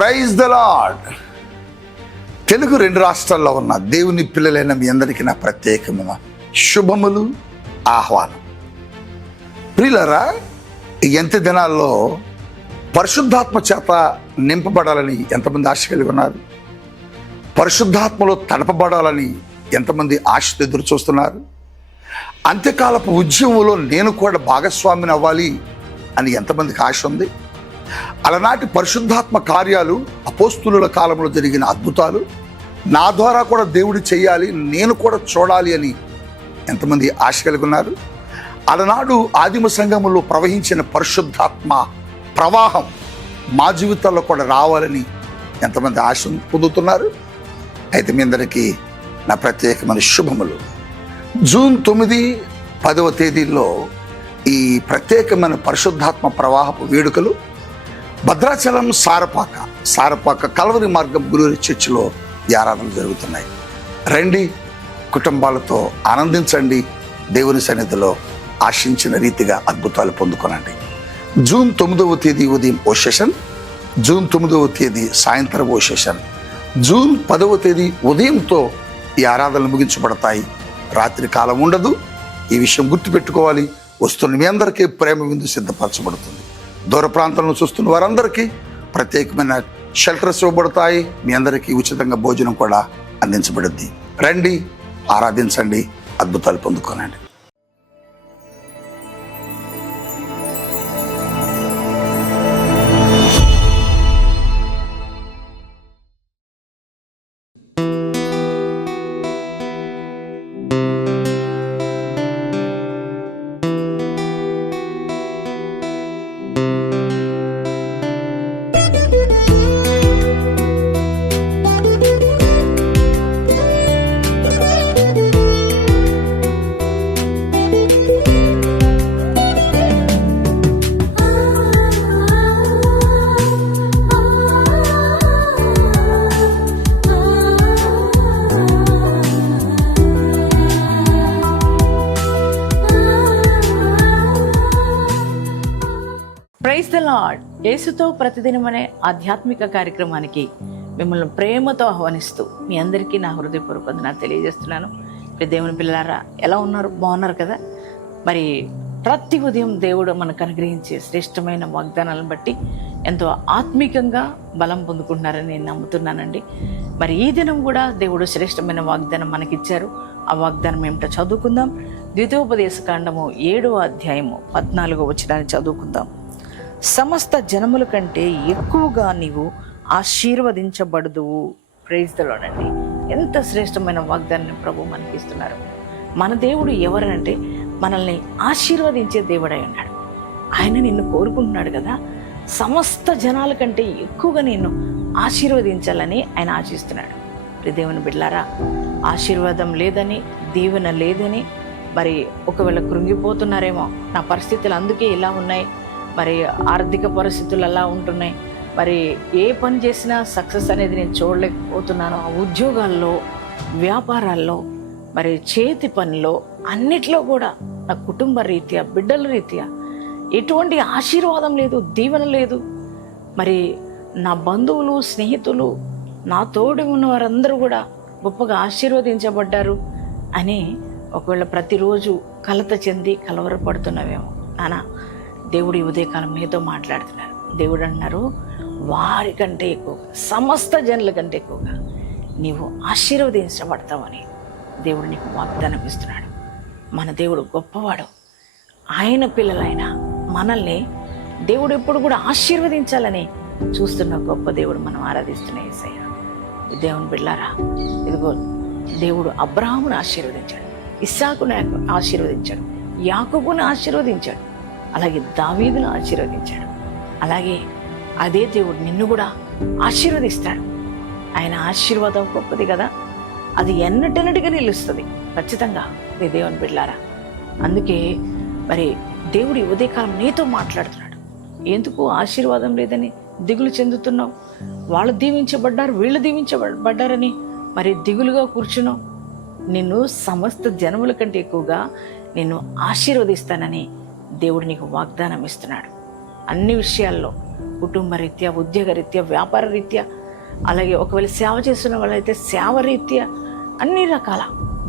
Praise the lord. Telugu 2 రాష్ట్రాల్లో ఉన్న దేవుని పిల్లలైన మీ అందరికీ నా ప్రత్యేకమైన శుభములు, ఆహ్వానం. ప్రియులారా, ఎంత దినాల్లో పరిశుద్ధాత్మ చేత నింపబడాలని ఎంతమంది ఆశ కలిగి ఉన్నారు? పరిశుద్ధాత్మలో తడపబడాలని ఎంతమంది ఆశతో ఎదురు చూస్తున్నారు? అంత్యకాలపు ఉద్యమంలో నేను కూడా భాగస్వామిని అవ్వాలి అని ఎంతమందికి ఆశ ఉంది? అలనాటి పరిశుద్ధాత్మ కార్యాలు, అపోస్తులుల కాలంలో జరిగిన అద్భుతాలు నా ద్వారా కూడా దేవుడు చేయాలి, నేను కూడా చూడాలి అని ఎంతమంది ఆశ కలిగి ఉన్నారు? అలనాడు ఆదిమ సంఘములో ప్రవహించిన పరిశుద్ధాత్మ ప్రవాహం మా జీవితాల్లో కూడా రావాలని ఎంతమంది ఆశ పొందుతున్నారు? అయితే మీ అందరికీ నా ప్రత్యేకమైన శుభములు. జూన్ 9, 10వ తేదీల్లో ఈ ప్రత్యేకమైన పరిశుద్ధాత్మ ప్రవాహపు వేడుకలు భద్రాచలం సారపాక కల్వరి మార్గం గురూరి చర్చిలో ఈ ఆరాధనలు జరుగుతున్నాయి. రండి, కుటుంబాలతో ఆనందించండి, దేవుని సన్నిధిలో ఆశించిన రీతిగా అద్భుతాలు పొందుకోనండి. జూన్ 9వ తేదీ ఉదయం ఓ సెషన్, జూన్ 9వ తేదీ సాయంత్రం ఓ సెషన్, జూన్ 10వ తేదీ ఉదయంతో ఈ ఆరాధనలు ముగించబడతాయి. రాత్రి కాలం ఉండదు. ఈ విషయం గుర్తుపెట్టుకోవాలి. వస్తున్న మీ అందరికీ ప్రేమ విందు సిద్ధపరచబడుతుంది. దూర ప్రాంతాలను చూస్తున్న వారందరికీ ప్రత్యేకమైన షెల్టర్స్ ఇవ్వబడతాయి. మీ అందరికీ ఉచితంగా భోజనం కూడా అందించబడుద్ది. రండి, ఆరాధించండి, అద్భుతాలు పొందుకోనండి. Praise the lord. యేసుతో ప్రతిదినం అనే ఆధ్యాత్మిక కార్యక్రమానికి మిమ్మల్ని ప్రేమతో ఆహ్వానిస్తూ మీ అందరికీ నా హృదయపూర్వక వందనాలు తెలియజేస్తున్నాను. దేవుని పిల్లలారా, ఎలా ఉన్నారు? బాగున్నారు కదా? మరి ప్రతి ఉదయం దేవుడు మనకు అనుగ్రహించే శ్రేష్టమైన వాగ్దానాలను బట్టి ఎంతో ఆత్మీకంగా బలం పొందుకుంటున్నారని నేను నమ్ముతున్నానండి. మరి ఈ దినం కూడా దేవుడు శ్రేష్టమైన వాగ్దానం మనకిచ్చారు. ఆ వాగ్దానం ఏమిటో చదువుకుందాం. ద్వితీయోపదేశ కాండము 7వ అధ్యాయము 14వ వచనాన్ని చదువుకుందాం. సమస్త జనముల కంటే ఎక్కువగా నీవు ఆశీర్వదించబడుదువు. ప్రైజ్ ది లార్డ్ అండి. ఎంత శ్రేష్టమైన వాగ్దానాన్ని ప్రభు మనకి ఇస్తున్నారు. మన దేవుడు ఎవరంటే మనల్ని ఆశీర్వదించే దేవుడై ఉన్నాడు. ఆయన నిన్ను కోరుకుంటున్నాడు కదా, సమస్త జనాల కంటే ఎక్కువగా నిన్ను ఆశీర్వదించాలని ఆయన ఆశిస్తున్నాడు. దేవుని బిడ్డలారా, ఆశీర్వాదం లేదని, దీవెన లేదని మరి ఒకవేళ కృంగిపోతున్నారేమో, నా పరిస్థితులు అందుకే ఇలా ఉన్నాయి, మరి ఆర్థిక పరిస్థితులు అలా ఉంటున్నాయి, మరి ఏ పని చేసినా సక్సెస్ అనేది నేను చూడలేకపోతున్నాను, ఆ ఉద్యోగాల్లో, వ్యాపారాల్లో, మరి చేతి పనిలో అన్నిట్లో కూడా నా కుటుంబ రీత్యా, బిడ్డల రీత్యా ఎటువంటి ఆశీర్వాదం లేదు, దీవెన లేదు, మరి నా బంధువులు, స్నేహితులు, నా తోడు ఉన్న వారందరూ కూడా గొప్పగా ఆశీర్వదించబడ్డారు అని ఒకవేళ ప్రతిరోజు కలత చెంది కలవరపడుతున్నావేమో, నానా దేవుడు ఈ ఉదయకాలం మీతో మాట్లాడుతున్నారు. దేవుడు అన్నారు, వారికంటే ఎక్కువగా, సమస్త జనుల కంటే ఎక్కువగా నీవు ఆశీర్వదించబడతావని దేవుడు నీకు వాగ్దానం ఇస్తున్నాడు. మన దేవుడు గొప్పవాడు. ఆయన పిల్లలైన మనల్ని దేవుడు ఎప్పుడు కూడా ఆశీర్వదించాలని చూస్తున్న గొప్ప దేవుడు మనం ఆరాధిస్తున్న యేసయ్య. దేవుని బిడ్డలారా, ఇదిగో దేవుడు అబ్రహామును ఆశీర్వదించాడు, ఇస్సాకును ఆశీర్వదించాడు, యాకోబును ఆశీర్వదించాడు, అలాగే దావీదును ఆశీర్వదించాడు. అలాగే అదే దేవుడు నిన్ను కూడా ఆశీర్వదిస్తాడు. ఆయన ఆశీర్వాదం గొప్పది కదా, అది ఎన్నటెన్నటిగా నిలుస్తుంది ఖచ్చితంగా. దేవుని బిడ్డలారా, అందుకే మరి దేవుడు ఉదయకాలం నీతో మాట్లాడుతున్నాడు. ఎందుకు ఆశీర్వాదం లేదని దిగులు చెందుతున్నావు? వాళ్ళు దీవించబడ్డారు, వీళ్ళు దీవించబడ్డారని మరి దిగులుగా కూర్చున్నావు. నిన్ను సమస్త జనముల కంటే ఎక్కువగా నిన్ను ఆశీర్వదిస్తానని దేవుడు నీకు వాగ్దానం ఇస్తున్నాడు. అన్ని విషయాల్లో, కుటుంబ రీత్యా, ఉద్యోగ రీత్యా, వ్యాపార రీత్యా, అలాగే ఒకవేళ సేవ చేస్తున్న వాళ్ళైతే సేవ రీత్యా, అన్ని రకాల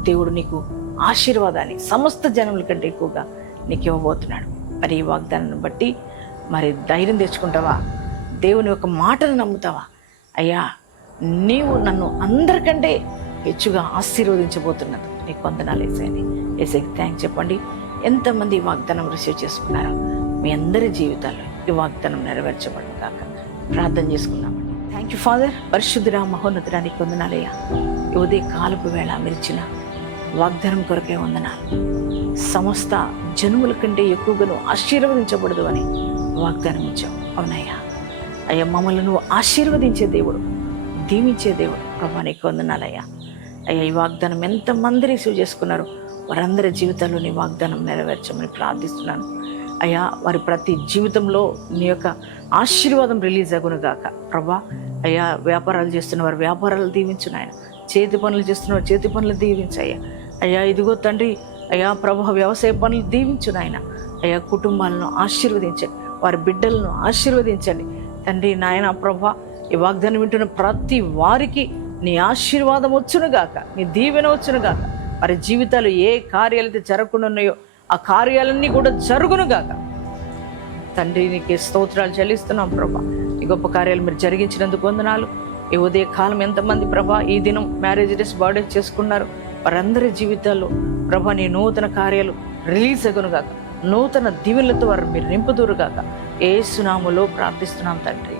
దేవుడు నీకు ఆశీర్వాదాన్ని సమస్త జనముల కంటే ఎక్కువగా నీకు ఇవ్వబోతున్నాడు. మరి ఈ వాగ్దానాన్ని బట్టి మరి ధైర్యం తెచ్చుకుంటావా? దేవుని యొక్క మాటను నమ్ముతావా? అయ్యా, నీవు నన్ను అందరికంటే హెచ్చుగా ఆశీర్వదించబోతున్నది నీకు వందనాలు ఏసయ్యని. ఏసయ్యకి థ్యాంక్స్ చెప్పండి. ఎంతమంది ఈ వాగ్దానం రిసీవ్ చేసుకున్నారో మీ అందరి జీవితాల్లో ఈ వాగ్దానం నెరవేర్చబడను కాక ప్రార్థన చేసుకున్నామండి. Thank you father. పరిశుద్ధుడా, మహోన్నతుడా, నీకు వందనాలయ్యా. ఈ ఉదయ కాలపు వేళ మీరిచ్చిన వాగ్దానం కొరకే వందనాలు. సమస్త జన్ముల కంటే ఎక్కువగా ఆశీర్వదించబడదు అని వాగ్దానం ఇచ్చావు. అవునయ్యా. అయ్యా, మమ్మల్ని నువ్వు ఆశీర్వదించే దేవుడు, దీవించే దేవుడు. ప్రభా నీకు వందనాలయ్యా. అయ్యా, ఈ వాగ్దానం ఎంతమంది రిసీవ్ చేసుకున్నారో వారందరి జీవితాల్లో నీ వాగ్దానం నెరవేర్చమని ప్రార్థిస్తున్నాను. అయ్యా, వారి ప్రతి జీవితంలో నీ యొక్క ఆశీర్వాదం రిలీజ్ అగును గాక. ప్రభా అయ్యా, వ్యాపారాలు చేస్తున్న వారు వ్యాపారాలు దీవించు నాయన. చేతి పనులు చేస్తున్న వారు చేతి పనులు దీవించయ్యా. అయ్యా, ఇదిగో తండ్రి, అయ్యా ప్రభా, వ్యవసాయ పనులు దీవించు నాయన. అయ్యా, కుటుంబాలను ఆశీర్వదించండి, వారి బిడ్డలను ఆశీర్వదించండి తండ్రి. నాయన ప్రభా, ఈ వాగ్దానం వింటున్న ప్రతి వారికి నీ ఆశీర్వాదం వచ్చునుగాక, నీ దీవెన వచ్చునుగాక. వారి జీవితాలు ఏ కార్యాలైతే జరగకుండా ఉన్నాయో ఆ కార్యాలన్నీ కూడా జరుగునుగాక. తండ్రి, నీకే స్తోత్రాలు చెల్లిస్తున్నాం ప్రభా. ఈ గొప్ప కార్యాలు మీరు జరిగించినందుకు వందనాలు. ఈ ఉదయ కాలం ఎంతమంది ప్రభా ఈ దినం మ్యారేజ్ డేస్, బర్త్డే చేసుకున్నారు, వారందరి జీవితాల్లో ప్రభా నీ నూతన కార్యాలు రిలీజ్ అగునుగాక. నూతన దీవెనలతో వారు మీరు నింపుదురుగాక. యేసు నామములో ప్రార్థిస్తున్నాం తండ్రి.